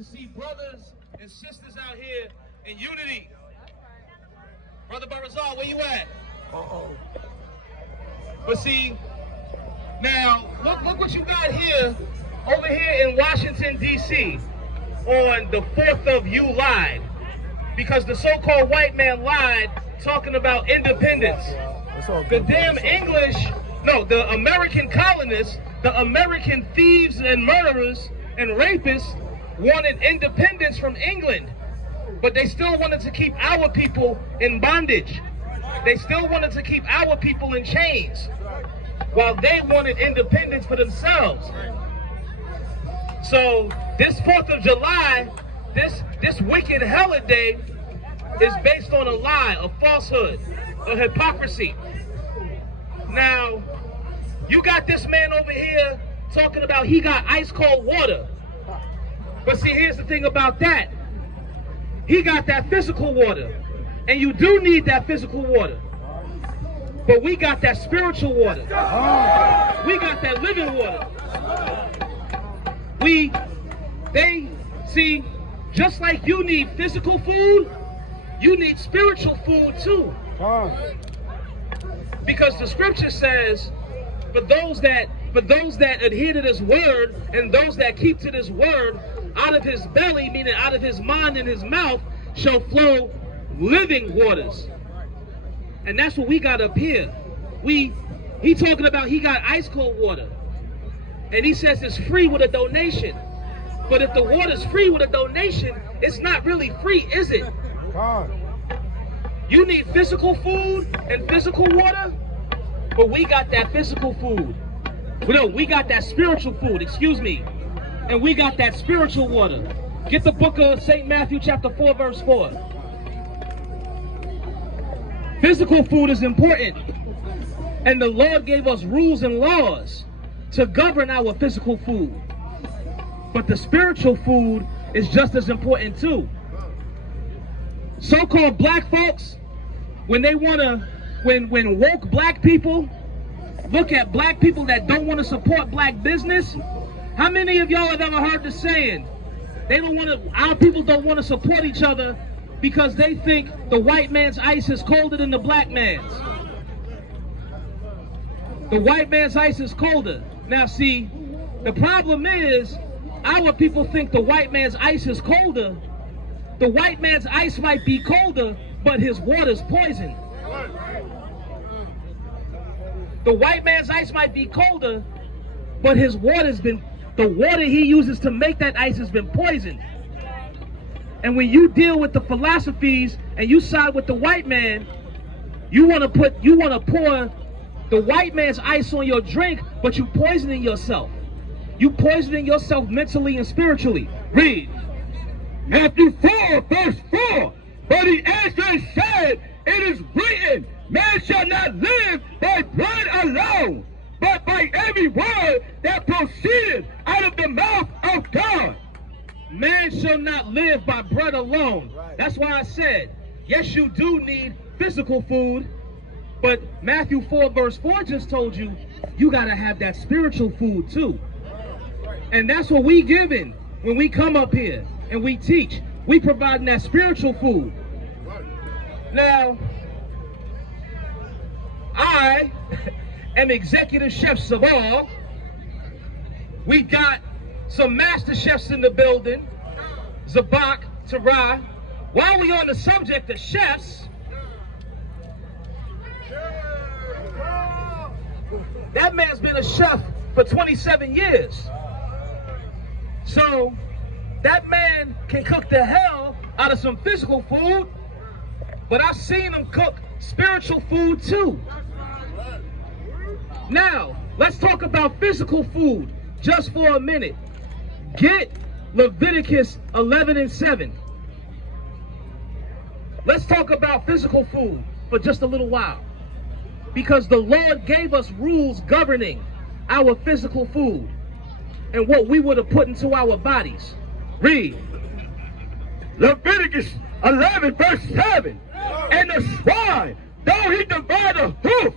to see brothers and sisters out here in unity. Brother Barazal, where you at? But see, now, look what you got here, over here in Washington, D.C., on the 4th of you lied. Because the so-called white man lied talking about independence. The damn English, no, the American colonists, the American thieves and murderers and rapists wanted independence from England. But they still wanted to keep our people in bondage. They still wanted to keep our people in chains, while they wanted independence for themselves. So this 4th of July, this wicked holiday is based on a lie, a falsehood, a hypocrisy. Now, you got this man over here talking about he got ice cold water. But see, here's the thing about that. He got that physical water. And you do need that physical water. But we got that spiritual water. We got that living water. See, just like you need physical food, you need spiritual food too. Because the scripture says, for those that adhere to this word and those that keep to this word, out of his belly, meaning out of his mind and his mouth, shall flow living waters. And that's what we got up here. He talking about he got ice cold water. And he says it's free with a donation. But if the water's free with a donation, it's not really free, is it? You need physical food and physical water, but we got that physical food. No, we got that spiritual food, excuse me. And we got that spiritual water. Get the book of St. Matthew chapter 4, verse 4. Physical food is important. And the Lord gave us rules and laws to govern our physical food. But the spiritual food is just as important too. So-called black folks, when woke black people look at black people that don't want to support black business, how many of y'all have ever heard the saying, our people don't want to support each other because they think the white man's ice is colder than the black man's? The white man's ice is colder. Now see, the problem is, our people think the white man's ice is colder. The white man's ice might be colder, but his water's poisoned. The white man's ice might be colder, but his the water he uses to make that ice has been poisoned. And when you deal with the philosophies and you side with the white man, you want to pour the white man's ice on your drink, but you poisoning yourself. You poisoning yourself mentally and spiritually. Read. Matthew 4, verse 4. But he answered and said, it is written, man shall not live by bread alone, but by every word that proceedeth out of the mouth of God. Man shall not live by bread alone. That's why I said, yes, you do need physical food, but Matthew 4, verse 4 just told you, you got to have that spiritual food too. And that's what we giving when we come up here and we teach. We providing that spiritual food. Now, I am Executive Chef Sabal. We got some master chefs in the building, Zabak, Tara. While we on the subject of chefs, that man's been a chef for 27 years. So that man can cook the hell out of some physical food, but I've seen him cook spiritual food too. Now, let's talk about physical food just for a minute. Get Leviticus 11 and 7. Let's talk about physical food for just a little while, because the Lord gave us rules governing our physical food and what we would have put into our bodies. Read. Leviticus 11, verse 7. And the swine, though he divide a hoof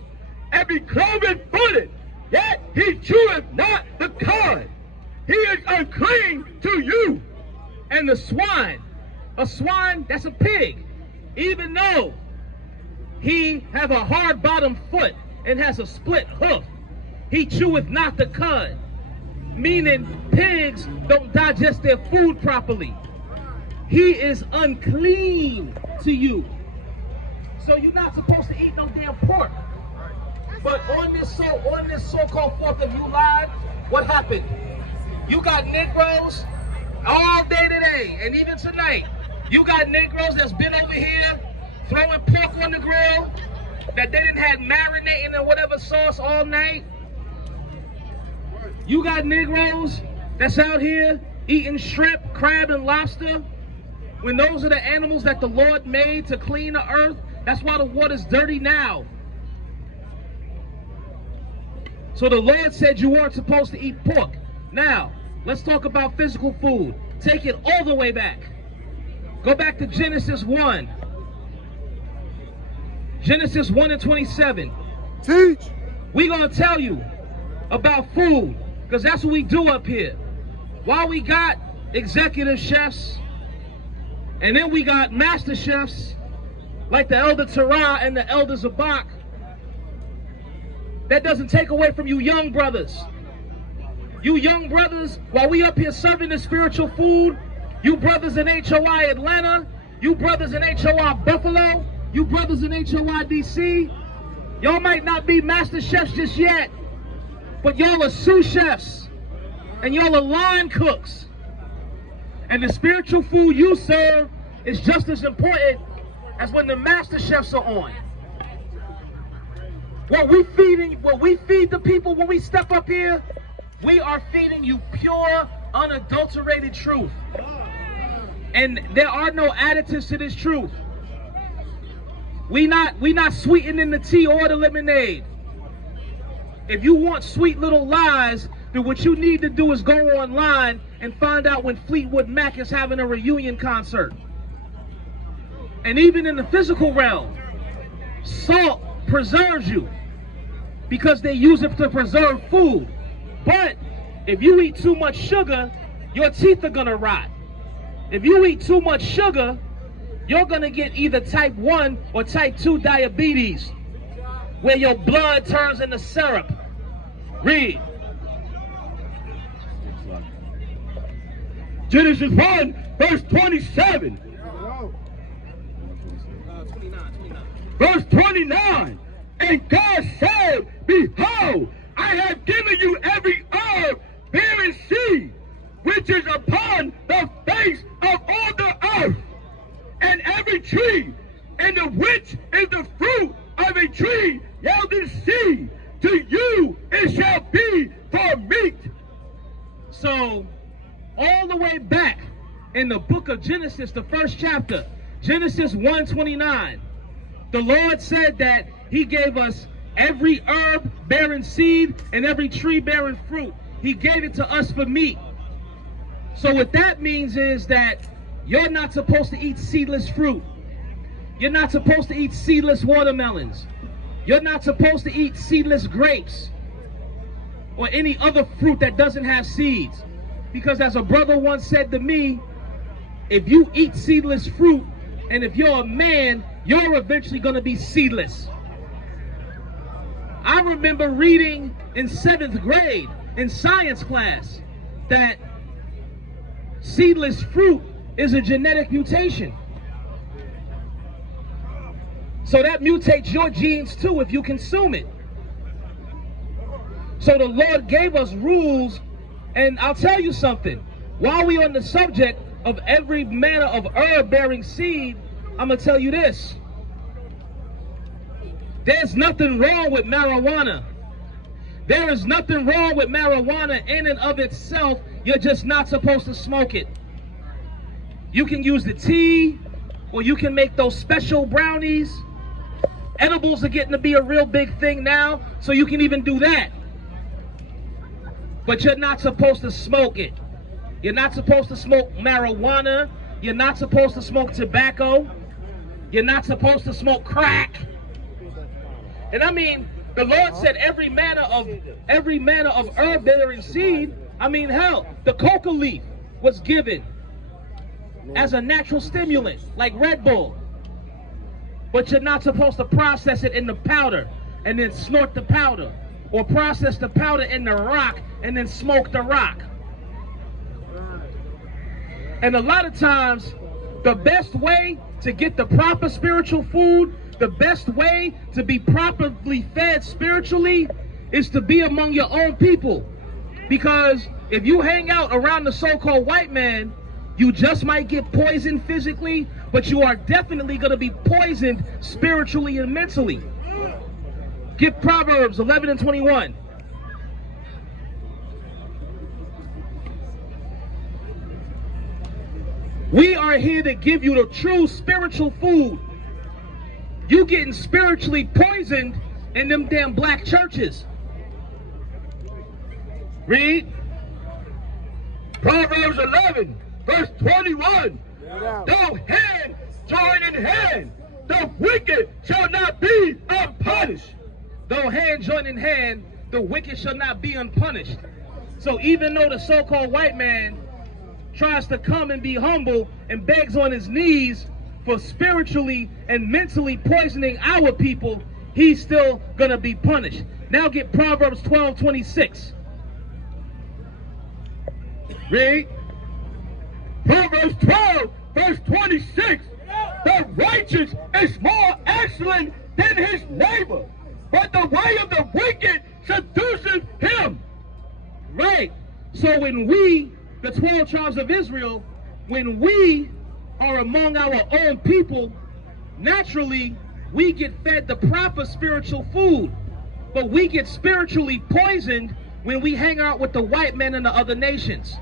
and be cloven-footed, yet he cheweth not the cud. He is unclean to you. And the swine, a swine, that's a pig, even though he have a hard bottom foot and has a split hoof, he cheweth not the cud, meaning pigs don't digest their food properly. He is unclean to you. So you're not supposed to eat no damn pork. But on this so-called 4th of July, what happened? You got Negroes all day today, and even tonight. You got Negroes that's been over here throwing pork on the grill that they didn't have marinating in whatever sauce all night. You got Negroes that's out here eating shrimp, crab, and lobster, when those are the animals that the Lord made to clean the earth. That's why the water's dirty now. So the Lord said you weren't supposed to eat pork. Now, let's talk about physical food. Take it all the way back. Go back to Genesis 1. Genesis 1 and 27. Teach. We're going to tell you about food, because that's what we do up here. While we got executive chefs, and then we got master chefs, like the Elder Terah and the Elder Zabak, that doesn't take away from you young brothers. You young brothers, while we up here serving the spiritual food, you brothers in HOI Atlanta, you brothers in HOI Buffalo, you brothers in HOI DC, y'all might not be master chefs just yet, but y'all are sous chefs, and y'all are line cooks. And the spiritual food you serve is just as important as when the master chefs are on. What we feed the people when we step up here, we are feeding you pure, unadulterated truth. And there are no additives to this truth. We not sweetening the tea or the lemonade. If you want sweet little lies, then what you need to do is go online and find out when Fleetwood Mac is having a reunion concert. And even in the physical realm, salt preserves you because they use it to preserve food. But if you eat too much sugar, your teeth are gonna rot. If you eat too much sugar, you're gonna get either type 1 or type 2 diabetes, where your blood turns into syrup. Read. Genesis 1, verse 27. Verse 29. And God said, behold, I have given you every herb bearing seed, which is upon the face of all the earth, and every tree, in the which is the fruit of a tree yielding seed. To you it shall be for meat. So, all the way back in the book of Genesis, the first chapter, Genesis 1:29, the Lord said that he gave us every herb bearing seed and every tree bearing fruit. He gave it to us for meat. So what that means is that you're not supposed to eat seedless fruit. You're not supposed to eat seedless watermelons. You're not supposed to eat seedless grapes or any other fruit that doesn't have seeds. Because as a brother once said to me, if you eat seedless fruit and if you're a man, you're eventually going to be seedless. I remember reading in 7th grade in science class that seedless fruit is a genetic mutation. So that mutates your genes too if you consume it. So the Lord gave us rules, and I'll tell you something. While we're on the subject of every manner of herb bearing seed, I'm going to tell you this. There's nothing wrong with marijuana. There is nothing wrong with marijuana in and of itself. You're just not supposed to smoke it. You can use the tea, or you can make those special brownies. Edibles are getting to be a real big thing now, so you can even do that. But you're not supposed to smoke it. You're not supposed to smoke marijuana. You're not supposed to smoke tobacco. You're not supposed to smoke crack. And I mean, the Lord said every manner of herb bearing seed. I mean, hell, the coca leaf was given as a natural stimulant, like Red Bull. But you're not supposed to process it in the powder and then snort the powder, or process the powder in the rock and then smoke the rock. And a lot of times, the best way to get the proper spiritual food, the best way to be properly fed spiritually, is to be among your own people. Because if you hang out around the so-called white man, you just might get poisoned physically, but you are definitely going to be poisoned spiritually and mentally. Get Proverbs 11 and 21. We are here to give you the true spiritual food. You getting spiritually poisoned in them damn black churches. Read. Proverbs 11, verse 21. Though hand join in hand, the wicked shall not be unpunished. Though hand join in hand, the wicked shall not be unpunished. So even though the so-called white man tries to come and be humble and begs on his knees for spiritually and mentally poisoning our people, he's still gonna be punished. Now get Proverbs 12:26. Read. Proverbs 12, verse 26. The righteous is more excellent than his neighbor, but the way of the wicked seduces him. Right. So when we, the 12 tribes of Israel, when we are among our own people, naturally we get fed the proper spiritual food. But we get spiritually poisoned when we hang out with the white men and the other nations.